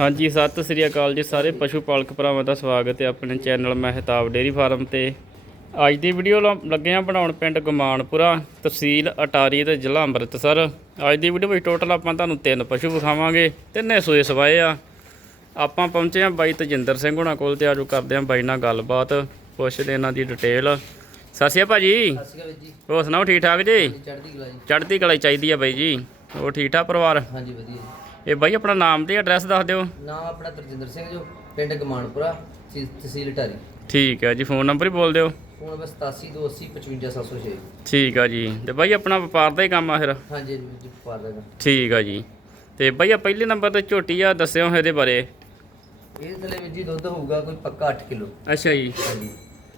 ਹਾਂਜੀ ਸਤਿ ਸ੍ਰੀ ਅਕਾਲ ਜੀ ਸਾਰੇ ਪਸ਼ੂ ਪਾਲਕ ਭਰਾਵਾਂ ਦਾ ਸਵਾਗਤ ਹੈ ਆਪਣੇ ਚੈਨਲ ਮਹਿਤਾਬ ਡੇਅਰੀ ਫਾਰਮ ਤੇ। ਅੱਜ ਦੀ ਵੀਡੀਓ ਲੱਗੇ ਆ ਬਣਾਉਣ ਪਿੰਡ ਗਮਾਨਪੁਰਾ ਤਹਿਸੀਲ ਅਟਾਰੀ ਤੇ ਜ਼ਿਲ੍ਹਾ ਅੰਮ੍ਰਿਤਸਰ। ਅੱਜ ਦੀ ਵੀਡੀਓ ਵਿੱਚ ਟੋਟਲ ਆਪਾਂ ਤੁਹਾਨੂੰ ਤਿੰਨ ਪਸ਼ੂ ਵਿਖਾਵਾਂਗੇ ਤਿੰਨੇ ਸੂਏ ਸਵਾਏ ਆ। ਆਪਾਂ ਪਹੁੰਚੇ ਆ ਬਾਈ ਤਜਿੰਦਰ ਸਿੰਘ ਹੁਣਾਂ ਕੋਲ ਤੇ ਆਜੋ ਕਰਦੇ ਆ ਬਾਈ ਨਾਲ ਗੱਲਬਾਤ ਪੁੱਛਦੇ ਇਹਨਾਂ ਦੀ ਡਿਟੇਲ ਸਤਿ ਸ਼੍ਰੀ ਅਕਾਲ ਭਾਜੀ। ਹੋਰ ਸੁਣਾਓ ਠੀਕ ਠਾਕ ਜੀ? ਚੜ੍ਹਦੀ ਕਲਾ ਚਾਹੀਦੀ ਆ ਬਾਈ ਜੀ। ਹੋਰ ਠੀਕ ਠਾਕ ਪਰਿਵਾਰ? ਹਾਂਜੀ ਵਧੀਆ ਜੀ। ਇਹ ਬਾਈ ਆਪਣਾ ਨਾਮ ਤੇ ਐਡਰੈਸ ਦੱਸ ਦਿਓ। ਨਾਮ ਆਪਣਾ ਤਰਜਿੰਦਰ ਸਿੰਘ ਜੋ ਪਿੰਡ ਗਮਾਨਪੁਰਾ ਤਹਿ- ਤਹਿਸੀਲ ਢਾਰੀ। ਠੀਕ ਹੈ ਜੀ ਫੋਨ ਨੰਬਰ ਹੀ ਬੋਲ ਦਿਓ। ਫੋਨ ਬਸ 8728 55706 ਠੀਕ ਆ ਜੀ ਤੇ ਬਾਈ ਆਪਣਾ ਵਪਾਰ ਦਾ ਹੀ ਕੰਮ ਆ ਫਿਰ? ਹਾਂਜੀ ਵੀਰ ਜੀ ਪਾਰ ਦੇਗਾ ਠੀਕ ਆ ਜੀ। ਤੇ ਬਾਈ ਆ ਪਹਿਲੇ ਨੰਬਰ ਤੇ ਝੋਟੀ ਆ ਦੱਸਿਓ ਇਹਦੇ ਬਾਰੇ। ਇਹ ਥਲੇ ਵੀਰ ਜੀ ਦੁੱਧ ਹੋਊਗਾ ਕੋਈ ਪੱਕਾ 8 ਕਿਲੋ। ਅੱਛਾ ਜੀ। ਹਾਂਜੀ।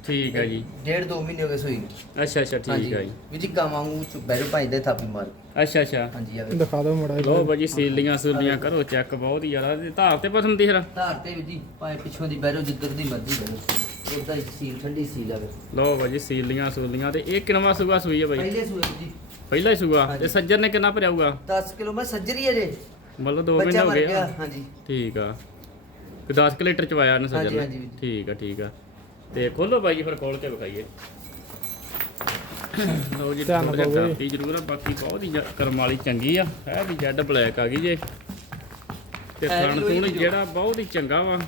ਠੀਕ ਆ ਜੀ। ਡੇਢ ਦੋ ਮਹੀਨੇ ਹੋ ਗਏ ਸੋਈ ਨੂੰ। ਅੱਛਾ ਅੱਛਾ ਠੀਕ ਆ ਜੀ। ਵੀਰ ਜੀ ਕਾਵਾਂਗੂ ਚ ਬੈਰੋ ਭਾਈਦੇ ਥਾਪੀ ਮਾਰ। ਅੱਛਾ ਅੱਛਾ। ਹਾਂਜੀ ਆਵੇ। ਦਿਖਾ ਦਿਓ ਮੜਾ ਲੋ ਬਾਜੀ ਸੀਲੀਆਂ ਸੂਲੀਆਂ ਕਰੋ ਚੈੱਕ ਬਹੁਤ ਹੀ ਜ਼ਿਆਦਾ। ਤੇ ਧਾਰ ਤੇ ਪਸੰਦ ਦੀ ਫਿਰ? ਧਾਰ ਤੇ ਵੀਰ ਜੀ ਭਾਵੇਂ ਪਿੱਛੋਂ ਦੀ ਬੈਰੋ ਜਿੱਧਰ ਦੀ ਮਰਜ਼ੀ ਬੈਰੋ ਉਹਦਾ ਹੀ ਸੀਲ ਠੰਡੀ ਸੀਲ ਆਵੇ। ਲੋ ਬਾਜੀ ਸੀਲੀਆਂ ਸੂਲੀਆਂ ਤੇ ਇਹ ਕਿਨਵਾ ਸੂਆ ਸੂਈ ਆ ਬਾਈ? ਪਹਿਲੇ ਸੂਏ ਜੀ। ਪਹਿਲਾ ਹੀ ਸੂਆ। ਤੇ ਸੱਜਰ ਨੇ ਕਿੰਨਾ ਭਰਿਆ ਹੋਊਗਾ? 10 ਕਿਲੋ ਮੈਂ ਸੱਜਰੀ ਹੈ ਜੇ। ਮਤਲਬ 2 ਮਹੀਨੇ ਹੋ ਗਏ। ਆ ਹਾਂਜੀ। ਠੀਕ ਆ। ਕਿ 10 ਲੀਟਰ ਚ ਵਾਇਆ ਨੇ। ਸੱਜਰ ਨੇ। ਠੀਕ ਆ ਠੀਕ ਆ। ਤੇ ਖੋਲੋ ਬਾਈ ਜੀ ਫਿਰ ਖੋਲ ਕੇ ਵਿਖਾਈਏ। ਲਓ ਜੀ ਧਿਆਨ ਜੀ। ਕਰਤੀ ਜ਼ਰੂਰ ਆ ਬਾਕੀ ਬਹੁਤ ਹੀ ਜ- ਕਰਮ ਵਾਲੀ ਚੰਗੀ ਆ ਹੈ ਵੀ ਜੈਡ ਬਲੈਕ ਆ ਗਈ ਜੇ। ਤੇ ਥੂਣ ਦੀ ਜਿਹੜਾ ਬਹੁਤ ਹੀ ਚੰਗਾ ਵਾ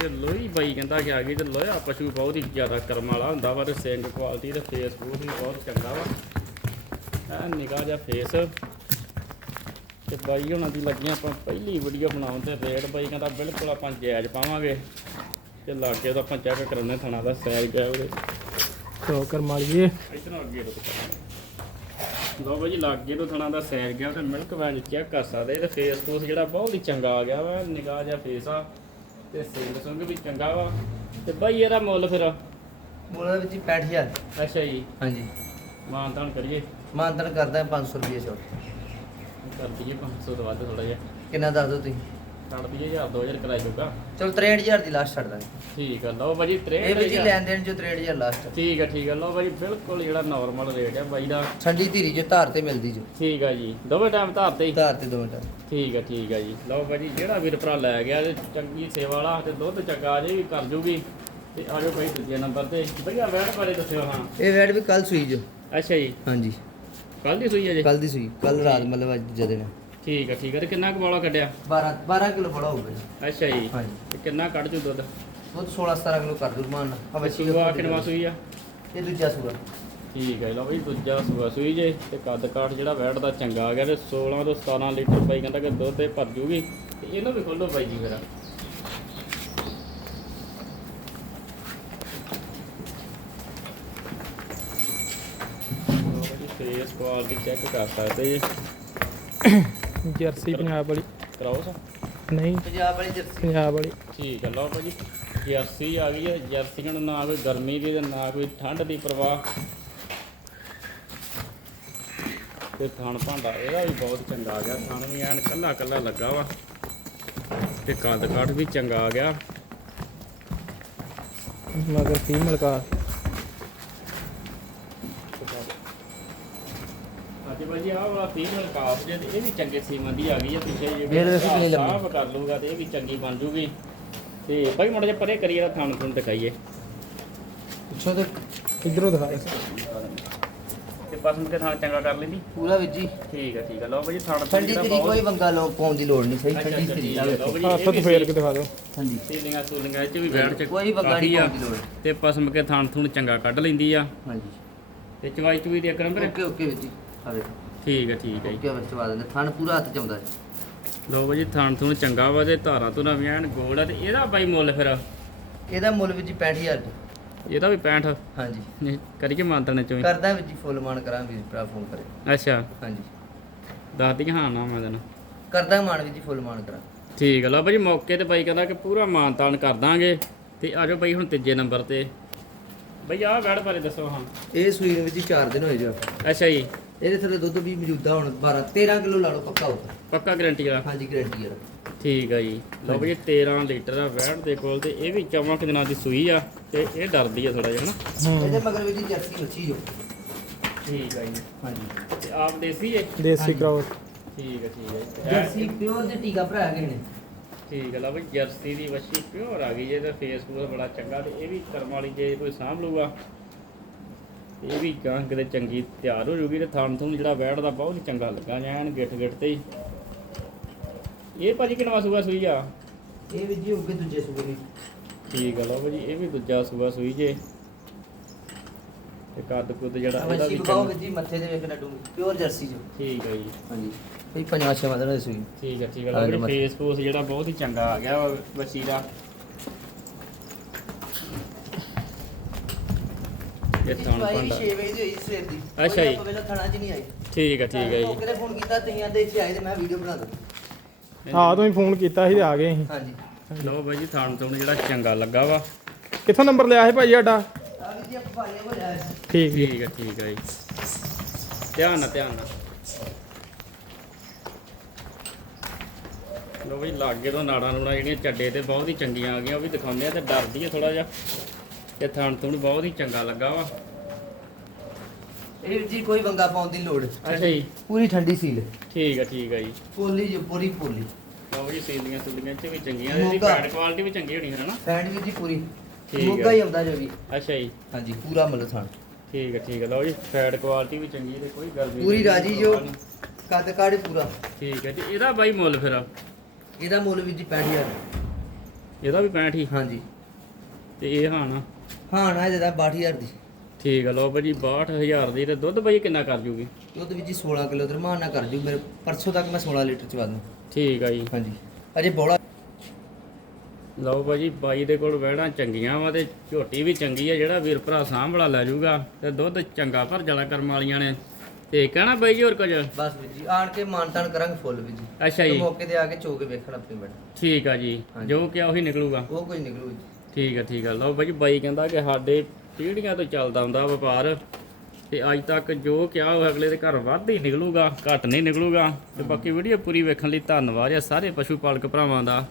ਤੇ ਲੋਹੀ ਬਾਈ ਕਹਿੰਦਾ ਕਿ ਆ ਗਈ ਤੇ ਲੋਹਾ ਪਸ਼ੂ ਬਹੁਤ ਹੀ ਜ਼ਿਆਦਾ ਕਰਮ ਵਾਲਾ ਹੁੰਦਾ ਵਾ ਤੇ ਸਿੰਗ ਕੁਆਲਿਟੀ ਤੇ ਫੇਸ ਫੂਸ ਵੀ ਬਹੁਤ ਚੰਗਾ ਵਾ। ਐ ਨਿਗਾਹ ਜਿਹਾ ਫੇਸ ਤੇ ਬਾਈ ਹੁਣਾਂ ਦੀ ਲੱਗੀਆਂ ਆਪਾਂ ਪਹਿਲੀ ਵੀਡੀਓ ਬਣਾਉਣ ਤੇ ਰੇਟ ਬਾਈ ਕਹਿੰਦਾ ਬਿਲਕੁਲ ਆਪਾਂ ਜਾਇਜ਼ ਪਾਵਾਂਗੇ। ਤੇ ਲਾਗੇ ਤਾਂ ਆਪਾਂ ਚੈੱਕ ਕਰਾਉਣੇ ਥਣਾ ਦਾ ਸੈਲ ਗਿਆ ਉਹਦੇ ਤੋ ਕਰ ਮਾਰੀਏ। ਇਤਨਾ ਅੱਗੇ ਤੋਂ ਲੋ ਬਾਈ ਜੀ ਲਾਗੇ ਤੋਂ ਥਣਾ ਦਾ ਸੈਰ ਗਿਆ ਤੇ ਮਿਲਕ ਵੈਨ ਚੈੱਕ ਕਰ ਸਕਦੇ ਤੇ ਫੇਸ ਫੂਸ ਜਿਹੜਾ ਬਹੁਤ ਹੀ ਚੰਗਾ ਆ ਗਿਆ ਵਾ ਨਿਗਾਹ ਜਿਹਾ ਫੇਸ ਆ ਤੇ ਸਿੰਗ ਸੁੰਗ ਵੀ ਚੰਗਾ ਵਾ। ਤੇ ਬਾਈ ਇਹਦਾ ਮੁੱਲ ਫਿਰ? ਮੁੱਲ ਜੀ 65000 ਅੱਛਾ ਜੀ। ਹਾਂਜੀ। ਮਾਨਤਾਨ ਕਰੀਏ। ਮਾਨਤਨ ਕਰਦਾ 500 ਰੁਪਏ ਛੋਟ। ਕਰ ਦਈਏ 500 ਤੋਂ ਵੱਧ ਥੋੜਾ ਜਿਹਾ। ਕਿੰਨਾ ਦੱਸ ਦੋ ਤੁਸੀਂ? ਛੱਡ ਦਈਏ 1000 2000 ਕਰਾਈ ਜੋਗਾ ਚਲੋ 63000 ਦੀ ਲਾਸਟ ਛੱਡ ਦਾਂਗੇ। ਠੀਕ ਆ ਲਓ ਬਾਈ ਜੀ ਇਹ ਵੀ ਜੀ 63 ਲੈਣ ਦੇਣ ਜੋ 63000 ਲਾਸਟ ਠੀਕ ਆ ਠੀਕ ਆ ਲਓ ਬਾਈ ਬਿਲਕੁਲ ਜਿਹੜਾ ਨਾਰਮਲ ਰੇਟ ਆ ਬਾਈ ਦਾ। ਠੰਡੀ ਧੀਰੀ ਜੋ ਧਾਰ ਤੇ ਮਿਲਦੀ ਜੋ। ਠੀਕ ਆ ਜੀ ਦੋਵੇਂ ਟਾਈਮ ਧਾਰ ਤੇ ਹੀ। ਧਾਰ ਤੇ ਦੋ ਮਿੰਟ ਠੀਕ ਆ ਠੀਕ ਆ ਜੀ। ਲਓ ਬਾਈ ਜੀ ਜਿਹੜਾ ਵੀਰ ਭਰਾ ਲੈ ਗਿਆ ਤੇ ਚੰਗੀ ਸੇਵਾ ਵਾਲਾ ਤੇ ਦੁੱਧ ਚੰਗਾ ਜੇ ਵੀ ਕਰ ਜੂਗੀ। ਤੇ ਆ ਜਾਓ ਭਾਈ ਦੂਜੇ ਨੰਬਰ ਤੇ। ਭਈਆ ਵੈਟ ਬਾਰੇ ਦੱਸਿਓ ਹਾਂ। ਇਹ ਵੈਡ ਵੀ ਕੱਲ ਸੂਈ ਜੋ। ਅੱਛਾ ਜੀ। ਹਾਂਜੀ। ਕੱਲ ਦੀ ਸੂਈ ਹੈ ਜੀ? ਕੱਲ ਦੀ ਸੂਈ ਕੱਲ ਰਾਤ ਮਤਲਬ ਅੱਜ ਜਦੇ। ਨੇ ਠੀਕ ਆ ਠੀਕ ਆ। ਤੇ ਕਿੰਨਾ ਕੁ ਬੋਲਾ ਕੱਢਿਆ? 12 12 ਕਿਲੋ ਬੜਾ ਹੋਊਗਾ ਜੀ। ਅੱਛਾ ਜੀ। ਹਾਂਜੀ। ਤੇ ਕਿੰਨਾ ਕੱਢ ਜੂ ਦੁੱਧ? ਦੁੱਧ 16 17 ਕਿਲੋ ਕਰ ਦੂ ਮਾਨ ਤੇ ਸੂਆ ਕਿੰਨਵਾ ਸੂਈ ਆ? ਇਹ ਦੂਜਾ ਸੂਆ। ਠੀਕ ਹੈ ਲਓ ਬਈ ਦੂਜਾ ਸੂਆ ਸੂਈ ਜੇ ਤੇ ਕੱਦ ਕਾਠ ਜਿਹੜਾ ਵੈਟ ਦਾ ਚੰਗਾ ਆ ਗਿਆ ਤੇ 16 ਤੋਂ 17 ਲੀਟਰ ਬਾਈ ਕਹਿੰਦਾ ਕਿ ਦੁੱਧ ਤੇ ਭਰ ਜੂਗੀ। ਤੇ ਇਹਨੂੰ ਵੀ ਖੋਲੋ ਬਾਈ ਜੀ ਫਿਰ। ਫੇਸ ਕੁਆਲਿਟੀ ਚੈੱਕ ਕਰ ਸਕਦੇ ਜੀ। ਜਰਸੀ ਪੰਜਾਬ ਵਾਲੀ। ਕਰਾਓ ਸਾ ਨਹੀਂ। ਪੰਜਾਬ ਵਾਲੀ ਜਰਸੀ। ਪੰਜਾਬ ਵਾਲੀ। ਠੀਕ ਹੈ ਲਓ ਭਾਜੀ। ਜਰਸੀ ਆ ਗਈ ਹੈ। ਜਰਸੀਆਂ ਨੂੰ ਨਾ ਕੋਈ ਗਰਮੀ ਦੀ ਤੇ ਨਾ ਕੋਈ ਠੰਡ ਦੀ ਪਰਵਾਹ। ਤੇ ਥਣ ਭਾਂਡਾ ਇਹਦਾ ਵੀ ਬਹੁਤ ਚੰਗਾ ਆ ਗਿਆ। ਥਣ ਵੀ ਐਨ ਕੱਲਾ ਕੱਲਾ ਲੱਗਾ ਵਾ। ਤੇ ਕੱਦ ਕਾਠ ਵੀ ਚੰਗਾ ਆ ਗਿਆ। ਮਗਰ ਫੀਮੇਲ ਕਾ ਹਾਂਜੀ ਭਾਜੀ ਆਹ ਵਾਲਾ ਫੀਮੇਲ ਕਾਫ ਜੇ ਤੇ ਇਹ ਵੀ ਚੰਗੇ ਸੀਮਨ ਦੀ ਆ ਗਈ ਹੈ ਪਿੱਛੇ ਜੇ ਫੇਰ ਦੇਖੋ ਕਿੰਨੀ ਲੰਮੀ। ਸਾਫ਼ ਕਰ ਲੂਗਾ ਤੇ ਇਹ ਵੀ ਚੰਗੀ ਬਣ ਜੂਗੀ। ਤੇ ਭਾਈ ਮੁੰਡੇ ਜੇ ਪਰੇ ਕਰੀਏ ਤਾਂ ਥਣ ਥਣ ਦਿਖਾਈਏ। ਪਿੱਛੋਂ ਤੇ ਇਧਰੋਂ ਦਿਖਾ ਤੇ ਪਸੰਦ ਕੇ ਥਣ ਚੰਗਾ ਕਰ ਲੈਂਦੀ ਪੂਰਾ ਵਿੱਚ ਜੀ। ਠੀਕ ਹੈ ਠੀਕ ਹੈ ਲਓ ਭਾਜੀ ਥਣ ਥਣ ਠੰਡੀ ਬਹੁਤ- ਕੋਈ ਵੰਗਾ ਲੋ ਪਾਉਣ ਦੀ ਲੋੜ ਨਹੀਂ ਸਹੀ ਅੱਛਾ, ਠੰਡੀ ਅੱਛਾ, ਧੀਰੀ ਠੀਕ ਆ ਲਓ ਭਾਜੀ, ਇਹ ਹੱਥ ਤੋਂ ਵੀ ਫੇਰ ਕੇ ਦਿਖਾ ਦਿਓ ਹਾਂਜੀ। ਸੀਲਿੰਗਾਂ ਸੂਲਿੰਗਾਂ ਇਹ ਚ ਵੀ ਬੈਠ ਚ ਕੋਈ ਵੰਗਾ ਨਹੀਂ ਕਾਫੀ ਆ। ਪਾਉਣ ਦੀ ਲੋੜ। ਤੇ ਪਸਮ ਕੇ ਥਣ ਥੁਣ ਚੰਗਾ ਕੱਢ ਲੈਂਦੀ ਆ। ਹਾਂਜੀ। ਤੇ ਚਵਾਈ ਚੁਈ ਦੇ ਇੱਕ ਨੰਬਰ ਓਕੇ ਓਕੇ ਵਿੱਚ ਜੀ। ਆ ਠੀਕ ਹੈ ਠੀਕ ਹੈ ਜੀ। ਓਕੇ ਵਿੱਚ ਚਵਾ ਦਿੰਦੇ ਥਣ ਪੂਰਾ ਹੱਥ ਚ ਆਉਂਦਾ ਜੀ। ਲਓ ਭਾਜੀ ਥਣ ਥੁਣ ਚੰਗਾ ਵਾ ਤੇ ਧਾਰਾਂ ਤੋਂ ਨਾ ਵੀ ਐਨ ਗੋਲ ਆ ਤੇ ਇਹਦਾ ਬਾਈ ਮੁੱਲ ਫਿਰ? ਇਹਦਾ ਮੁੱਲ ਵਿੱਚ ਜੀ 65000 ਜੀ ਇਹਦਾ ਵੀ 65 ਹਾਂਜੀ। ਨਹੀਂ, ਕਰੀਏ ਮਾਨਤਣੇ ਚੋਂ ਹੀ। ਕਰਦਾ ਵਿੱਚ ਜੀ ਫੁੱਲ ਮਾਨ ਕਰਾਂ ਵੀਰ ਭਰਾ ਫੋਨ ਕਰੇ। ਅੱਛਾ। ਹਾਂਜੀ। ਦੱਸ ਦੀ ਹਾਂ ਨਾ ਮੈਂ ਤੈਨੂੰ। ਕਰਦਾ ਮਾਨ ਵਿੱਚ ਜੀ ਫੁੱਲ ਮਾਨ ਕਰਾਂ। ਠੀਕ ਹੈ ਲਓ ਭਾਜੀ ਮੌਕੇ ਤੇ ਬਾਈ ਕਹਿੰਦਾ ਕਿ ਪੂਰਾ ਮਾਨਤਾਨ ਕਰ ਦਾਂਗੇ। ਤੇ ਆ ਜਾਓ ਬਾਈ ਹੁਣ ਤੀਜੇ ਨੰਬਰ ਤੇ। ਬਈ ਆਹ ਵੈੜ ਬਾਰੇ ਦੱਸੋ ਹਾਂ। ਇਹ ਸੂਈ ਵਿੱਚ ਜੀ 4 ਦਿਨ ਹੋਏ ਜੋ। ਅੱਛਾ ਜੀ। ਇਹਦੇ ਥੱਲੇ ਦੁੱਧ ਵੀ ਮੌਜੂਦਾ ਹੁਣ 12 13 ਕਿਲੋ ਲਾ ਲਓ ਪੱਕਾ ਹੋਊਗਾ। ਪੱਕਾ ਗਾਰੰਟੀ ਵਾਲਾ? ਹਾਂਜੀ ਗਰੰਟੀ ਹੈ ਠੀਕ ਆ ਜੀ। ਲਓ ਬਈ 13 ਲੀਟਰ ਆ ਵੈਟ ਦੇ ਕੋਲ ਤੇ ਇਹ ਵੀ ਚੌਵਾਂ ਕੁ ਦਿਨਾਂ ਦੀ ਸੂਈ ਆ ਤੇ ਇਹ ਡਰਦੀ ਆ ਥੋੜਾ ਜਿਹਾ ਹਨਾ ਇਹਦੇ ਮਗਰ ਵਿੱਚ ਜੀ ਜਰਸੀ ਮੱਛੀ ਜੋ ਠੀਕ ਆ ਜੀ। ਹਾਂਜੀ। ਤੇ ਆਪ ਦੇਸੀ ਹੈ ਦੇਸੀ ਕਰਾਓ। ਠੀਕ ਆ ਠੀਕ ਆ ਜੀ। ਜਰਸੀ ਪਿਓਰ ਦੇ ਟੀਕਾ ਭਰਾ ਗਏ ਨੇ। ਠੀਕ ਹੈ ਲਾ ਬਈ ਜਰਸੀ ਦੀ ਵੱਛੀ ਪਿਓਰ ਆ ਗਈ ਜੇ ਤੇ ਫੇਸਬੁੱਕ ਬੜਾ ਚੰਗਾ ਤੇ ਇਹ ਵੀ ਕਰਮ ਵਾਲੀ ਜੇ ਕੋਈ ਸਾਂਭ ਲੂਗਾ ਇਹ ਵੀ ਗਾਂ ਕਿਤੇ ਚੰਗੀ ਤਿਆਰ ਹੋ ਜੂਗੀ ਤੇ ਥਣ ਥੁਣ ਜਿਹੜਾ ਬੈਠਦਾ ਬਹੁਤ ਚੰਗਾ ਲੱਗਾ ਐਨ ਗਿੱਠ ਗਿੱਠ ਤੇ ਹੀ। ਇਹ ਭਾਜੀ ਕਿਨਵਾ ਸੂਆ ਸੂਈ ਆ? ਇਹ ਵੀ ਜੀ ਹੋਗੇ ਦੂਜੇ ਸੂਏ ਦੀ। ਠੀਕ ਲਓ ਭਾਜੀ ਇਹ ਵੀ ਦੂਜਾ ਸੂਆ ਸੂਈ ਜੇ। ਤੇ ਕੱਦ ਕੁੱਦ ਜਿਹੜਾ ਇਹਦਾ ਵੀ ਚੰਗਾ। ਜੀ ਮੱਥੇ ਦੇ ਵੇਖ ਲੱਡੂ ਪਿਓਰ ਜਰਸੀ ਜੋ। ਠੀਕ ਹੈ ਜੀ। ਹਾਂਜੀ। ਕੋਈ ਪੰਜਾਂ ਛੇਵਾਂ ਦਿਨ ਦੀ ਸੂਈ। ਠੀਕ ਹੈ ਠੀਕ ਹੈ ਲਓ ਮੱਥੇ। ਫੇਸ ਫੂਸ ਜਿਹੜਾ ਬਹੁਤ ਹੀ ਚੰਗਾ ਆ ਗਿਆ ਵਾ ਵੱਛੀ ਦਾ ਇਹ ਥਣ ਭਾਈ ਪੰਡਾ 6 ਵਜੇ ਦੀ ਹੋਈ ਸਵੇਰ ਦੀ। ਅੱਛਾ ਜੀ। ਪਹਿਲਾਂ ਥਣਾ ਚ ਨਹੀਂ ਆਈ ਠੀਕ ਹੈ ਠੀਕ ਹੈ ਜੀ। ਤੇ ਫੋਨ ਕੀਤਾ ਤੁਸੀਂ ਆਂਦੇ ਇੱਥੇ ਆਏ ਤੇ ਮੈਂ ਵੀਡੀਓ ਬਣਾ ਦੋ ਹਾਂ ਤੁਸੀਂ ਫੋਨ ਕੀਤਾ ਸੀ ਤੇ ਆ ਗਏ ਅਸੀਂ। ਹਾਂਜੀ। ਲਓ ਬਾਈ ਜੀ ਥਣ ਤੋਂ ਜਿਹੜਾ ਚੰਗਾ ਲੱਗਾ ਵਾ। ਕਿੱਥੋਂ ਨੰਬਰ ਲਿਆ ਸੀ ਭਾਈ ਸਾਡਾ? ਆ ਵੀ ਜੀ ਆਪਾਂ ਹੋ ਜਾਏ ਠੀਕ ਜੀ। ਠੀਕ ਹੈ ਠੀਕ ਹੈ ਜੀ। ਧਿਆਨ ਨਾਲ ਧਿਆਨ ਨਾਲ। ਲੋ ਬਈ ਲਾਗੇ ਤੋਂ ਨਾੜਾਂ ਨੂੜਾਂ ਜਿਹੜੀਆਂ ਚੱਡੇ ਤੇ ਬਹੁਤ ਹੀ ਚੰਗੀਆਂ ਆ ਗਈਆਂ ਉਹ ਵੀ ਦਿਖਾਉਂਦੇ ਆ ਤੇ ਡਰਦੀ ਆ ਥੋੜਾ ਜਿਹਾ। ਤੇ ਥਣ ਥੁਣ ਬਹੁਤ ਹੀ ਚੰਗਾ ਲੱਗਾ ਵਾ। ਇਹ ਜੀ ਕੋਈ ਵੰਗਾ ਪਾਉਣ ਦੀ ਲੋੜ। ਅੱਛਾ ਜੀ। ਪੂਰੀ ਠੰਡੀ ਸੀਲ। ਠੀਕ ਹੈ ਠੀਕ ਹੈ ਜੀ। ਪੋਲੀ ਜੋ ਪੂਰੀ ਪੋਲੀ। ਲਓ ਜੀ ਸੀਲੀਆਂ ਸੁਲੀਆਂ ਚ ਵੀ ਚੰਗੀਆਂ ਇਹਦੀ ਮੋਗਾ। ਫੈਟ ਕੁਆਲਿਟੀ ਵੀ ਚੰਗੀ ਹੋਣੀ ਹੈ ਨਾ। ਫੈਂਡ ਵੀ ਜੀ ਪੂਰੀ। ਠੀਕ ਹੈ। ਮੋਗਾ ਹੀ ਆਉਂਦਾ ਜੋ ਵੀ। ਅੱਛਾ ਜੀ। ਹਾਂਜੀ ਪੂਰਾ ਮੁੱਲ ਥਾਣ। ਠੀਕ ਹੈ ਠੀਕ ਹੈ ਲਓ ਜੀ ਫੈਟ ਕੁਆਲਿਟੀ ਵੀ ਚੰਗੀ ਹੈ ਤੇ ਕੋਈ ਗੱਲ ਨਹੀਂ। ਪੂਰੀ ਰਾਜੀ ਜੋ ਕੱਦ ਕਾੜੀ ਪੂਰਾ। ਠੀਕ ਹੈ ਤੇ ਇਹਦਾ ਬਾਈ ਮੁੱਲ ਫਿਰ? ਇਹਦਾ ਮੁੱਲ ਵੀ ਜੀ 65000 ਇਹਦਾ ਵੀ 65 ਹੀ? ਹਾਂਜੀ। ਤੇ ਇਹ ਹਾਂ ਨਾ। ਹਾਂ ਨਾ ਇਹਦਾ 62000 ਦੀ। ਠੀਕ ਹੈ ਲਓ ਭਾਜੀ 62000 ਦੀ ਤੇ ਦੁੱਧ ਭਾਜੀ ਕਿੰਨਾ ਕਰ ਜੂਗੀ? ਦੁੱਧ ਵੀ ਜੀ 16 ਕਿਲੋ ਦਰਮਾਨ ਨਾ ਕਰ ਜੂ ਮੇਰੇ ਪਰਸੋਂ ਤੱਕ ਮੈਂ 16 ਲੀਟਰ ਚਵਾ ਦੂੰ ਠੀਕ ਆ ਜੀ। ਹਾਂਜੀ। ਅਜੇ ਬੋਲਾ ਲਓ ਭਾਜੀ ਬਾਈ ਦੇ ਕੋਲ ਵਹਿੜਾਂ ਚੰਗੀਆਂ ਵਾ ਤੇ ਝੋਟੀ ਵੀ ਚੰਗੀ ਆ ਜਿਹੜਾ ਵੀਰ ਭਰਾ ਸਾਂਭਲਾ ਲੈ ਜੂਗਾ ਤੇ ਦੁੱਧ ਚੰਗਾ ਭਰ ਜਾਣਾ ਕਰਮ ਵਾਲੀਆਂ ਨੇ। ਤੇ ਕਹਿਣਾ ਬਾਈ ਜੀ ਹੋਰ ਕੁਝ? ਬਸ ਜੀ ਆਣ ਕੇ ਮਾਨਤਾਨ ਕਰਾਂਗੇ ਫੁੱਲ ਵੀ ਜੀ। ਅੱਛਾ ਜੀ। ਮੌਕੇ ਤੇ ਆ ਕੇ ਚੋ ਕੇ ਵੇਖਣ ਆਪਣੀ ਬੈਠ ਠੀਕ ਆ ਜੀ। ਜੋ ਕਿਹਾ ਉਹੀ ਨਿਕਲੂਗਾ। ਉਹ ਕੋਈ ਨਿਕਲੂ ਜੀ ਠੀਕ ਆ ਠੀਕ ਆ। ਲਓ ਭਾਜੀ ਬਾਈ ਕਹਿੰਦਾ ਕਿ ਸਾਡੇ ਪੀੜ੍ਹੀਆਂ ਤੋਂ ਚੱਲਦਾ ਹੁੰਦਾ ਵਪਾਰ ਤੇ ਅੱਜ ਤੱਕ ਜੋ ਕਿਹਾ ਉਹ ਅਗਲੇ ਦੇ ਘਰ ਵੱਧ ਹੀ ਨਿਕਲੂਗਾ, ਘੱਟ ਨਹੀਂ ਨਿਕਲੂਗਾ। ਤੇ ਬਾਕੀ ਵੀਡੀਓ ਪੂਰੀ ਵੇਖਣ ਲਈ ਧੰਨਵਾਦ ਆ ਸਾਰੇ ਪਸ਼ੂ ਪਾਲਕ ਭਰਾਵਾਂ ਦਾ।